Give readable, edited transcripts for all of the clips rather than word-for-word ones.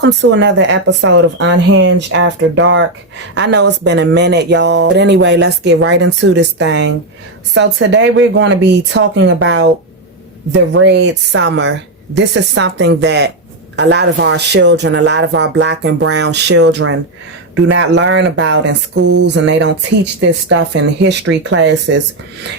welcome to another episode of Unhinged After Dark. I know it's been a minute, y'all, but anyway, let's get right into this thing. So today we're going to be talking about the Red Summer. This is something that a lot of our children, a lot of our black and brown children do not learn about in schools, and they don't teach this stuff in history classes.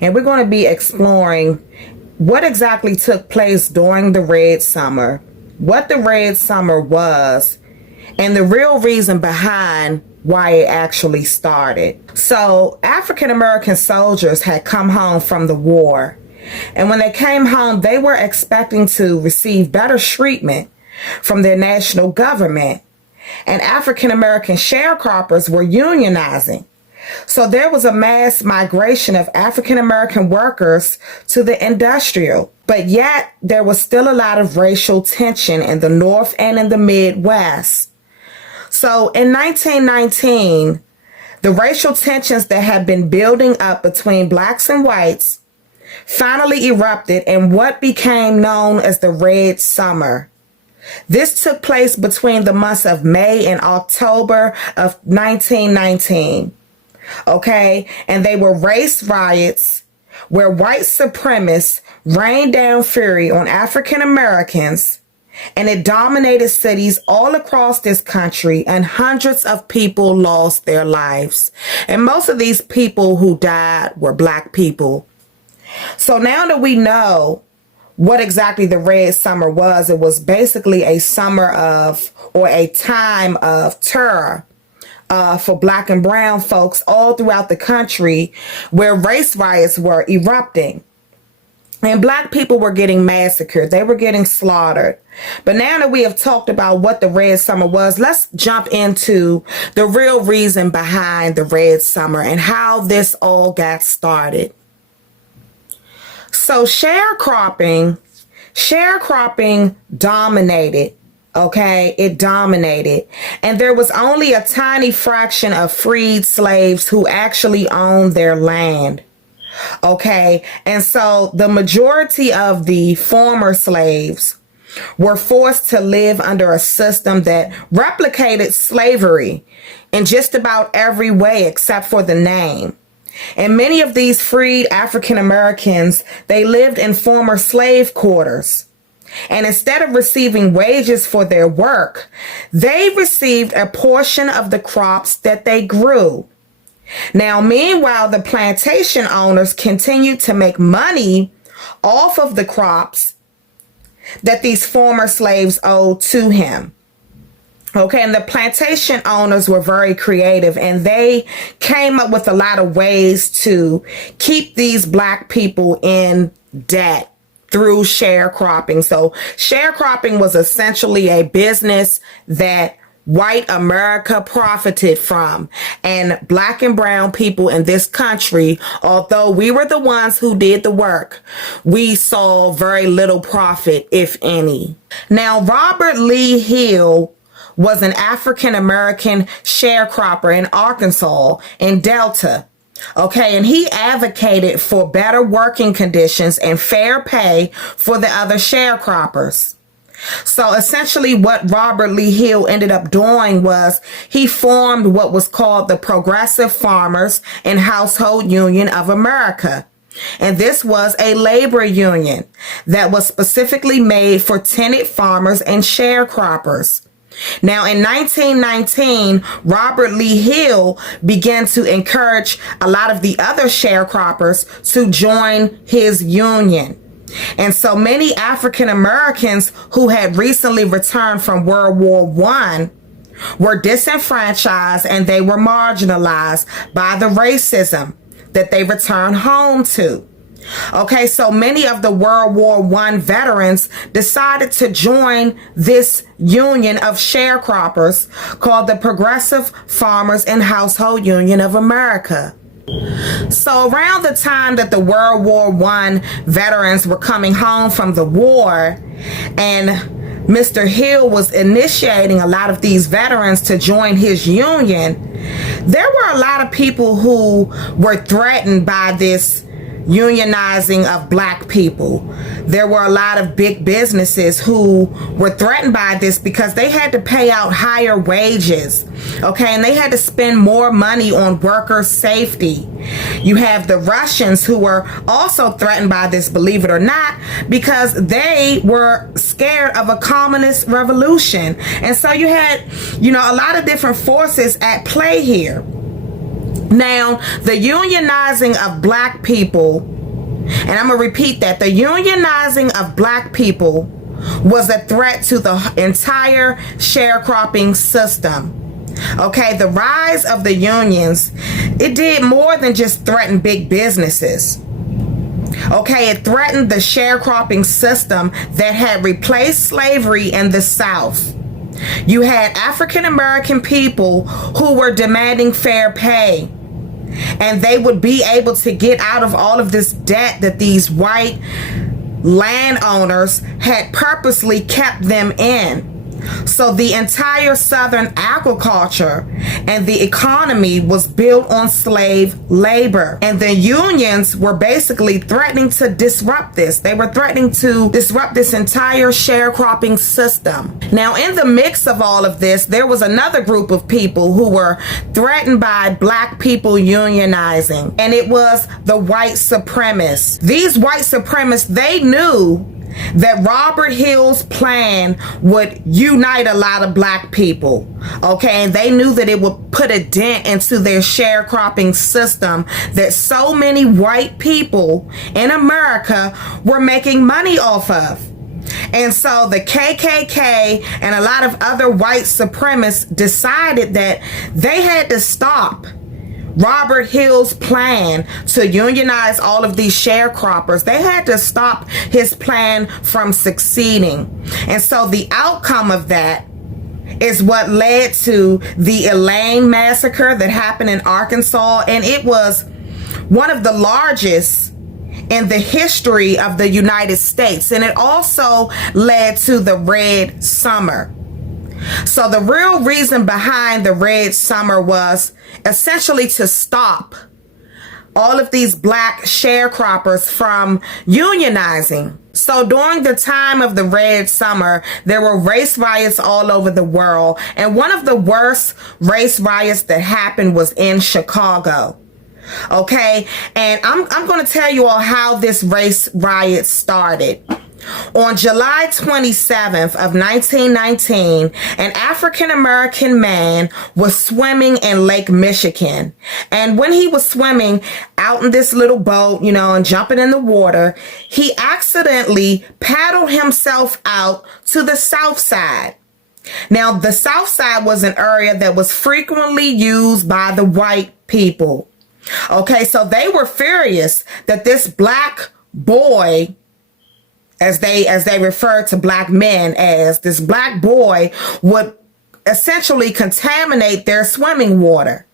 And we're going to be exploring what exactly took place during the Red Summer, what the Red Summer was, and the real reason behind why it actually started. So African American soldiers had come home from the war, and when they came home, they were expecting to receive better treatment from their national government, and African American sharecroppers were unionizing. So there was a mass migration of African American workers to the industrial, but yet there was still a lot of racial tension in the North and in the Midwest. So in 1919, the racial tensions that had been building up between blacks and whites finally erupted in what became known as the Red Summer. This took place between the months of May and October of 1919. Okay, and they were race riots where white supremacists rained down fury on African Americans, and it dominated cities all across this country, and hundreds of people lost their lives. And most of these people who died were black people. So now that we know what exactly the Red Summer was, it was basically a summer of, or a time of terror for black and brown folks all throughout the country, where race riots were erupting and black people were getting massacred. They were getting slaughtered. But now that we have talked about what the Red Summer was, let's jump into the real reason behind the Red Summer and how this all got started. So sharecropping dominated. Okay, it dominated. And there was only a tiny fraction of freed slaves who actually owned their land. Okay, and so the majority of the former slaves were forced to live under a system that replicated slavery in just about every way except for the name. And many of these freed African Americans, they lived in former slave quarters. And instead of receiving wages for their work, they received a portion of the crops that they grew. Now, meanwhile, the plantation owners continued to make money off of the crops that these former slaves owed to him. Okay, and the plantation owners were very creative, and they came up with a lot of ways to keep these black people in debt through sharecropping. So sharecropping was essentially a business that white America profited from, and black and brown people in this country, although we were the ones who did the work, we saw very little profit, if any. Now, Robert Lee Hill was an African American sharecropper in Arkansas, in Delta. Okay, and he advocated for better working conditions and fair pay for the other sharecroppers. So essentially what Robert Lee Hill ended up doing was he formed what was called the Progressive Farmers and Household Union of America. And this was a labor union that was specifically made for tenant farmers and sharecroppers. Now, in 1919, Robert Lee Hill began to encourage a lot of the other sharecroppers to join his union. And so many African Americans who had recently returned from World War I were disenfranchised, and they were marginalized by the racism that they returned home to. Okay, so many of the World War I veterans decided to join this union of sharecroppers called the Progressive Farmers and Household Union of America. So around the time that the World War I veterans were coming home from the war, and Mr. Hill was initiating a lot of these veterans to join his union, there were a lot of people who were threatened by this unionizing of black people. There were a lot of big businesses who were threatened by this because they had to pay out higher wages, okay, and they had to spend more money on worker safety. You have the Russians who were also threatened by this, believe it or not, because they were scared of a communist revolution. And so you had, a lot of different forces at play here. Now, the unionizing of black people, and I'm going to repeat that, the unionizing of black people was a threat to the entire sharecropping system. Okay, the rise of the unions, it did more than just threaten big businesses. Okay, it threatened the sharecropping system that had replaced slavery in the South. You had African American people who were demanding fair pay, and they would be able to get out of all of this debt that these white landowners had purposely kept them in. So the entire Southern agriculture and the economy was built on slave labor. And the unions were basically threatening to disrupt this. They were threatening to disrupt this entire sharecropping system. Now, in the mix of all of this, there was another group of people who were threatened by black people unionizing, and it was the white supremacists. These white supremacists, they knew that Robert Hill's plan would unite a lot of black people, okay, and they knew that it would put a dent into their sharecropping system that so many white people in America were making money off of. And so the KKK and a lot of other white supremacists decided that they had to stop Robert Hill's plan to unionize all of these sharecroppers. They had to stop his plan from succeeding. And so the outcome of that is what led to the Elaine massacre that happened in Arkansas. And it was one of the largest in the history of the United States. And it also led to the Red Summer. So the real reason behind the Red Summer was essentially to stop all of these black sharecroppers from unionizing. So during the time of the Red Summer, there were race riots all over the world. And one of the worst race riots that happened was in Chicago. Okay, and I'm going to tell you all how this race riot started. On July 27th of 1919, an African-American man was swimming in Lake Michigan. And when he was swimming out in this little boat, and jumping in the water, he accidentally paddled himself out to the south side. Now, the south side was an area that was frequently used by the white people. Okay, so they were furious that this black boy, as they refer to black men as, this black boy would essentially contaminate their swimming water.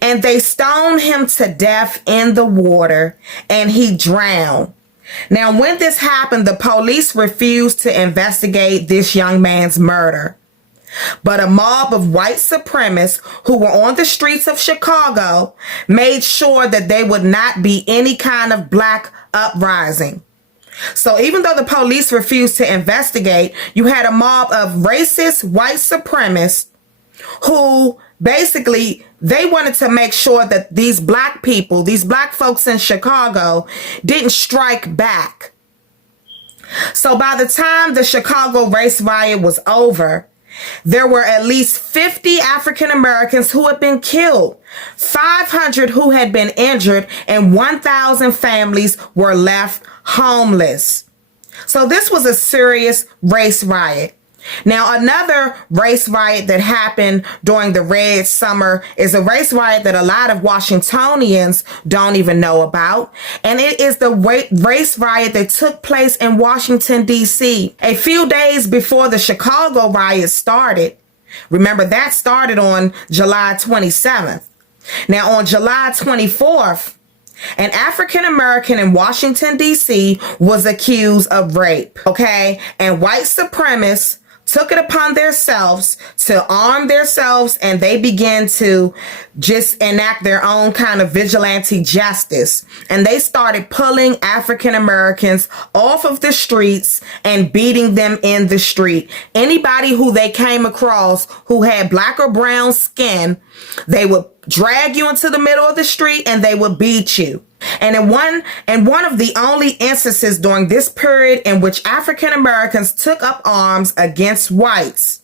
And they stoned him to death in the water, and he drowned. Now, when this happened, the police refused to investigate this young man's murder. But a mob of white supremacists who were on the streets of Chicago made sure that there would not be any kind of black uprising. So even though the police refused to investigate, you had a mob of racist white supremacists who basically, they wanted to make sure that these black people, these black folks in Chicago, didn't strike back. So by the time the Chicago race riot was over, there were at least 50 African Americans who had been killed, 500 who had been injured, and 1,000 families were left homeless. So this was a serious race riot. Now, another race riot that happened during the Red Summer is a race riot that a lot of Washingtonians don't even know about. And it is the race riot that took place in Washington, D.C. a few days before the Chicago riot started. Remember, that started on July 27th. Now, on July 24th, an African American in Washington, D.C. was accused of rape. Okay. And white supremacists took it upon themselves to arm themselves, and they began to just enact their own kind of vigilante justice. And they started pulling African Americans off of the streets and beating them in the street. Anybody who they came across who had black or brown skin, they would drag you into the middle of the street and they would beat you. And in one of the only instances during this period in which African Americans took up arms against whites,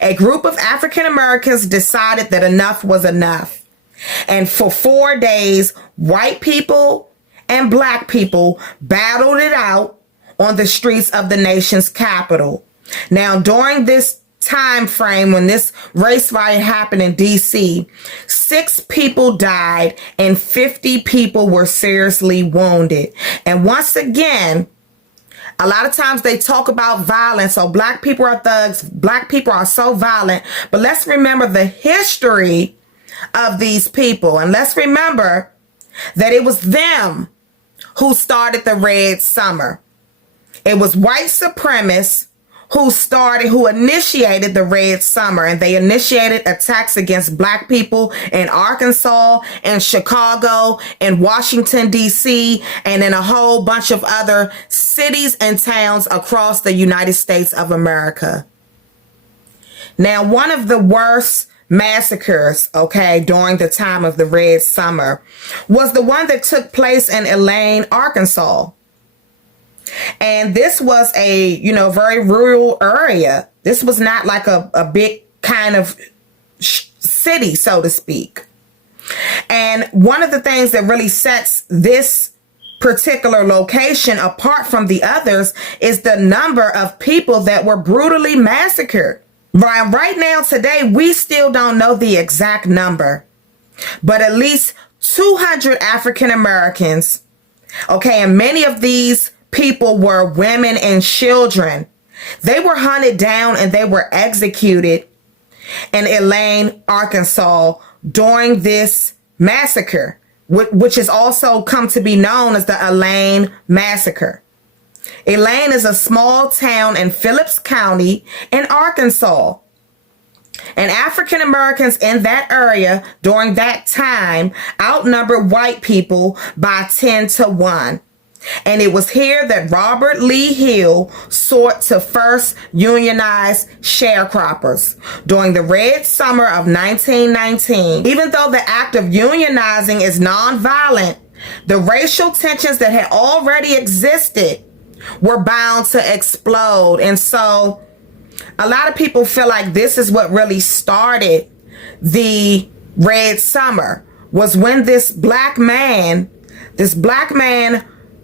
a group of African Americans decided that enough was enough. And for 4 days, white people and black people battled it out on the streets of the nation's capital. Now, during this time frame when this race riot happened in DC, 6 people died and 50 people were seriously wounded. And once again, a lot of times they talk about violence. So black people are thugs. Black people are so violent. But let's remember the history of these people. And let's remember that it was them who started the Red Summer. It was white supremacists who initiated the Red Summer, and they initiated attacks against black people in Arkansas and Chicago and Washington, D.C., and in a whole bunch of other cities and towns across the United States of America. Now, one of the worst massacres, during the time of the Red Summer was the one that took place in Elaine, Arkansas. And this was a, very rural area. This was not like a big kind of city, so to speak. And one of the things that really sets this particular location apart from the others is the number of people that were brutally massacred. Right now, today, we still don't know the exact number, but at least 200 African Americans, and many of these people were women and children. They were hunted down and they were executed in Elaine, Arkansas during this massacre, which has also come to be known as the Elaine Massacre. Elaine is a small town in Phillips County in Arkansas. And African Americans in that area during that time outnumbered white people by 10-1. And it was here that Robert Lee Hill sought to first unionize sharecroppers during the Red Summer of 1919. Even though the act of unionizing is nonviolent, the racial tensions that had already existed were bound to explode. And so a lot of people feel like this is what really started the Red Summer, was when this black man,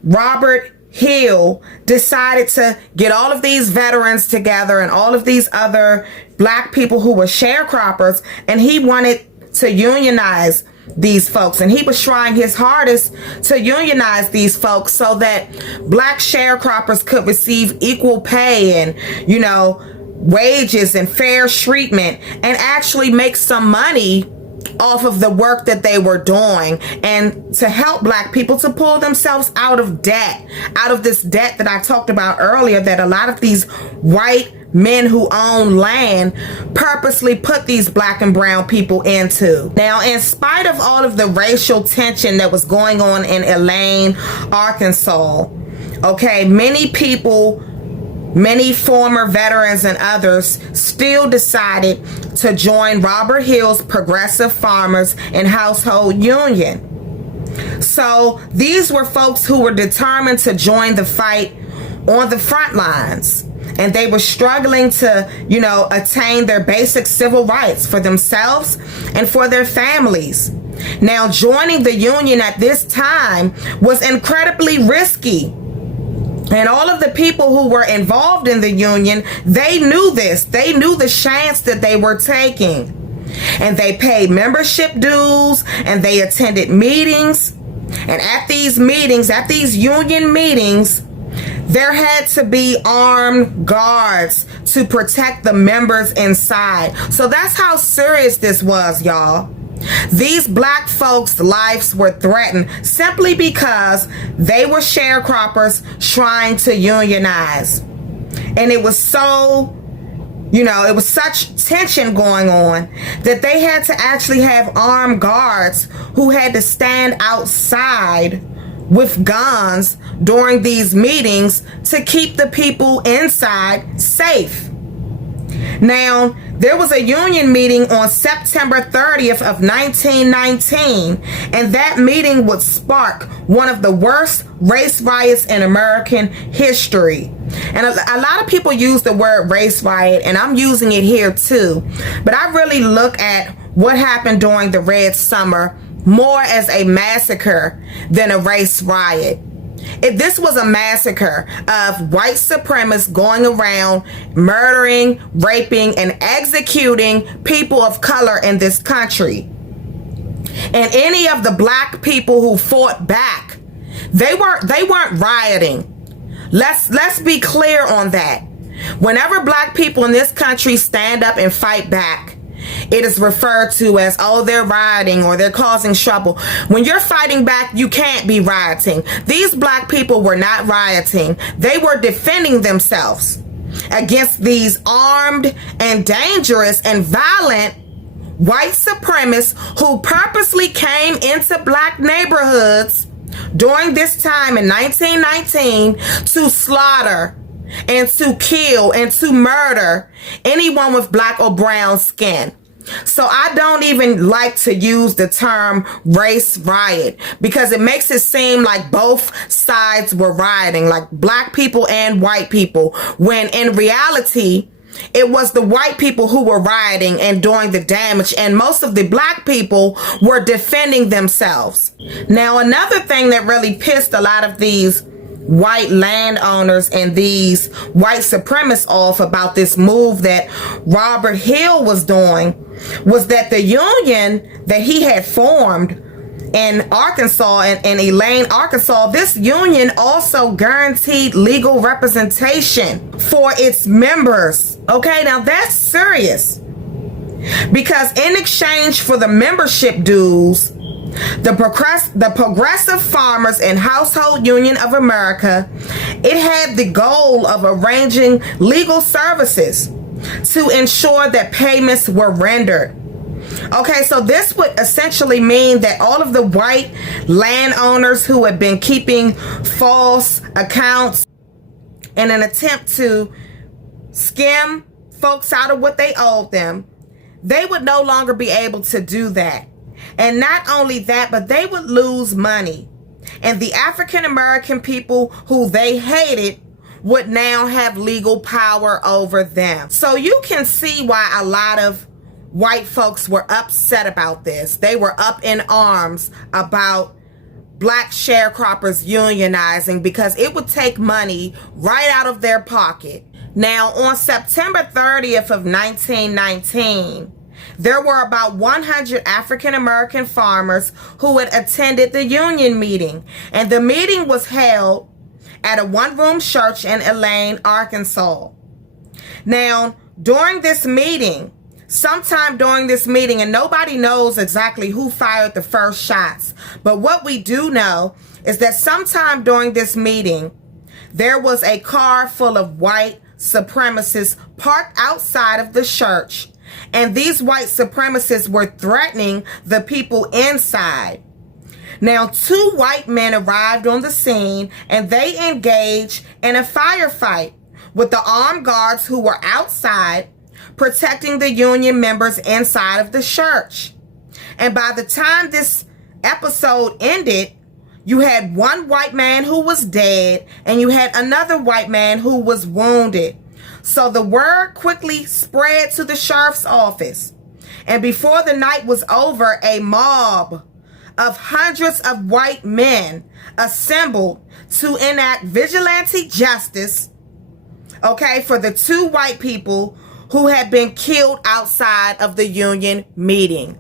Robert Hill, decided to get all of these veterans together and all of these other black people who were sharecroppers, and he wanted to unionize these folks. And he was trying his hardest to unionize these folks so that black sharecroppers could receive equal pay and, wages and fair treatment, and actually make some money off of the work that they were doing, and to help black people to pull themselves out of debt, out of this debt that I talked about earlier, that a lot of these white men who own land purposely put these black and brown people into. Now, in spite of all of the racial tension that was going on in Elaine, Arkansas, many former veterans and others still decided to join Robert Hill's Progressive Farmers and Household Union. So these were folks who were determined to join the fight on the front lines. And they were struggling to, attain their basic civil rights for themselves and for their families. Now, joining the union at this time was incredibly risky. And all of the people who were involved in the union, they knew this. They knew the chance that they were taking. And they paid membership dues, and they attended meetings. And at these union meetings, there had to be armed guards to protect the members inside. So that's how serious this was, y'all. These black folks' lives were threatened simply because they were sharecroppers trying to unionize. And it was so You know, it was such tension going on that they had to actually have armed guards who had to stand outside with guns during these meetings to keep the people inside safe. Now, there was a union meeting on September 30th of 1919, and that meeting would spark one of the worst race riots in American history. And a lot of people use the word race riot, and I'm using it here too. But I really look at what happened during the Red Summer more as a massacre than a race riot. This was a massacre of white supremacists going around murdering, raping, and executing people of color in this country. And any of the black people who fought back, they weren't rioting. Let's be clear on that. Whenever black people in this country stand up and fight back, it is referred to as, oh, they're rioting or they're causing trouble. When you're fighting back, you can't be rioting. These black people were not rioting. They were defending themselves against these armed and dangerous and violent white supremacists who purposely came into black neighborhoods during this time in 1919 to slaughter and to kill and to murder anyone with black or brown skin. So I don't even like to use the term race riot because it makes it seem like both sides were rioting, like black people and white people, when in reality, it was the white people who were rioting and doing the damage, and most of the black people were defending themselves. Now, another thing that really pissed a lot of these white landowners and these white supremacists off about this move that Robert Hill was doing was that the union that he had formed in Arkansas, in Elaine, Arkansas, this union also guaranteed legal representation for its members. Okay, now that's serious, because in exchange for the membership dues, the Progressive Farmers and Household Union of America, it had the goal of arranging legal services to ensure that payments were rendered. Okay, so this would essentially mean that all of the white landowners who had been keeping false accounts in an attempt to skim folks out of what they owed them, they would no longer be able to do that. And not only that, but they would lose money. And the African American people who they hated would now have legal power over them. So you can see why a lot of white folks were upset about this. They were up in arms about black sharecroppers unionizing because it would take money right out of their pocket. Now, on September 30th of 1919, there were about 100 African American farmers who had attended the union meeting, and the meeting was held at a one-room church in Elaine, Arkansas. Now, sometime during this meeting, and nobody knows exactly who fired the first shots, but what we do know is that sometime during this meeting, there was a car full of white supremacists parked outside of the church, and these white supremacists were threatening the people inside. Now, 2 white men arrived on the scene, and they engaged in a firefight with the armed guards who were outside protecting the union members inside of the church. And by the time this episode ended, you had one white man who was dead, and you had another white man who was wounded. So the word quickly spread to the sheriff's office. And before the night was over, a mob of hundreds of white men assembled to enact vigilante justice, okay, for the 2 white people who had been killed outside of the union meeting.